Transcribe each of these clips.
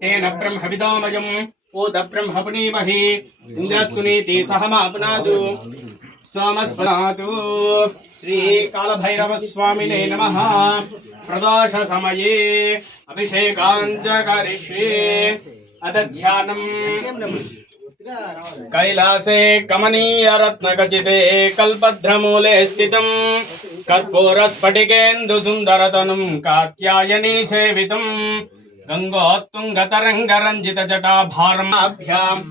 तेन ब्रह्मविदोमयम् ऊत ब्रह्मपुनीमहि इन्द्रस्सुनीति सहमाप्नातु सोमस्वनातु श्रीकालभैरवस्वामिने नमः प्रदोषसमये अभिषेकाञ्च करिष्ये अथ ध्यानम् कैलासे कमनीयरत्नखचिते कल्पद्रमूले स्थितम् कर्पूरस्फटिकेन्दुसुन्दरतनुम् कात्यायनी सेवितम् గంగోత్తుంగతరంగరంజిత జటాభారమాభ్యాం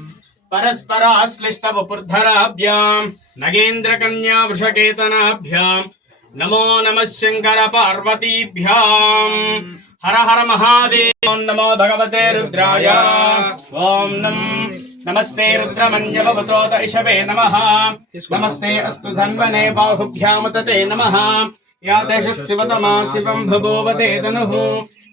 పరస్పరాశ్లిష్టవపుర్ధరాభ్యాం నగేంద్రకన్యా వృషకేతనాభ్యాం నమో నమ శంకర పార్వతీభ్యాం హర హర మహాదేవ నమో భగవతే రుద్రాయ ఓం నమ్ నమస్తే రుద్రమంజలవతోత ఇషవే నమ నమస్తే అస్తు ధన్వనే బాహుభ్యాముతతే నమ యాదేశ శివతమా శివం భుభోవతే తనుః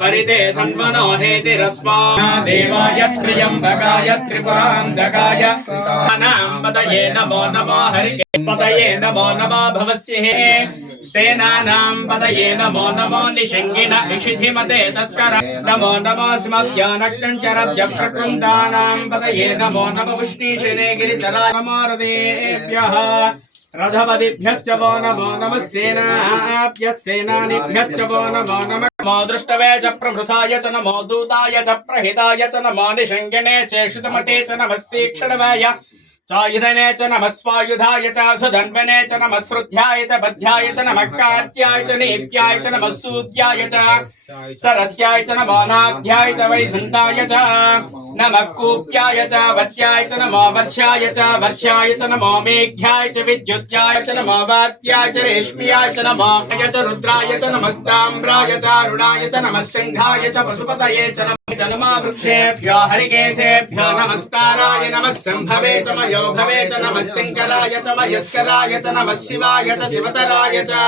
परिते तन्मनो हेतिरस्मा देवाय त्र्यम्बकाय त्रिपुरान्धकाय। नाम पदये नमो नमो हरिके पदये नमो नमो भवस्ये स्तेनानां पदये नमो नमो निषङ्गिन इषिधिमते तत्कर। नमो नमो पदये नमो नमो उष्णीशिने हृदेभ्यः रथपतिभ्यश्च वो नमो नमः सेनाभ्यः सेनानिभ्यश्च वो नमो नमः नमो दृष्टवे च प्रमृषाय च नमो दूताय च प्रहिताय च नमो निषङ्गिने चेषुतमते च नमस्तीक्षणवाय चायुधने च नमः स्वायुधाय च सुधन्वने च नमः श्रुध्याय च बध्याय च नमः काट्याय च नेप्याय च नमः सूत्याय च सरस्याय च नमो नाध्याय च वैसन्ताय च नमः कूप्याय च वट्याय च नमो वर्षाय च वर्षाय च नमो मेघ्याय च विद्युत्याय च नमो वात्याय च रेश्म्याय च नमो च रुद्राय च नमस्ताम्राय च अरुणाय च नमः सिंहाय च पशुपतये च वृक्षेभ्यो हरिकेशेभ्यो नमस्काराय नमः सम्भवे च मयो भवे च नमः शङ्कराय च मयस्कराय च नमः शिवाय च शिवतराय च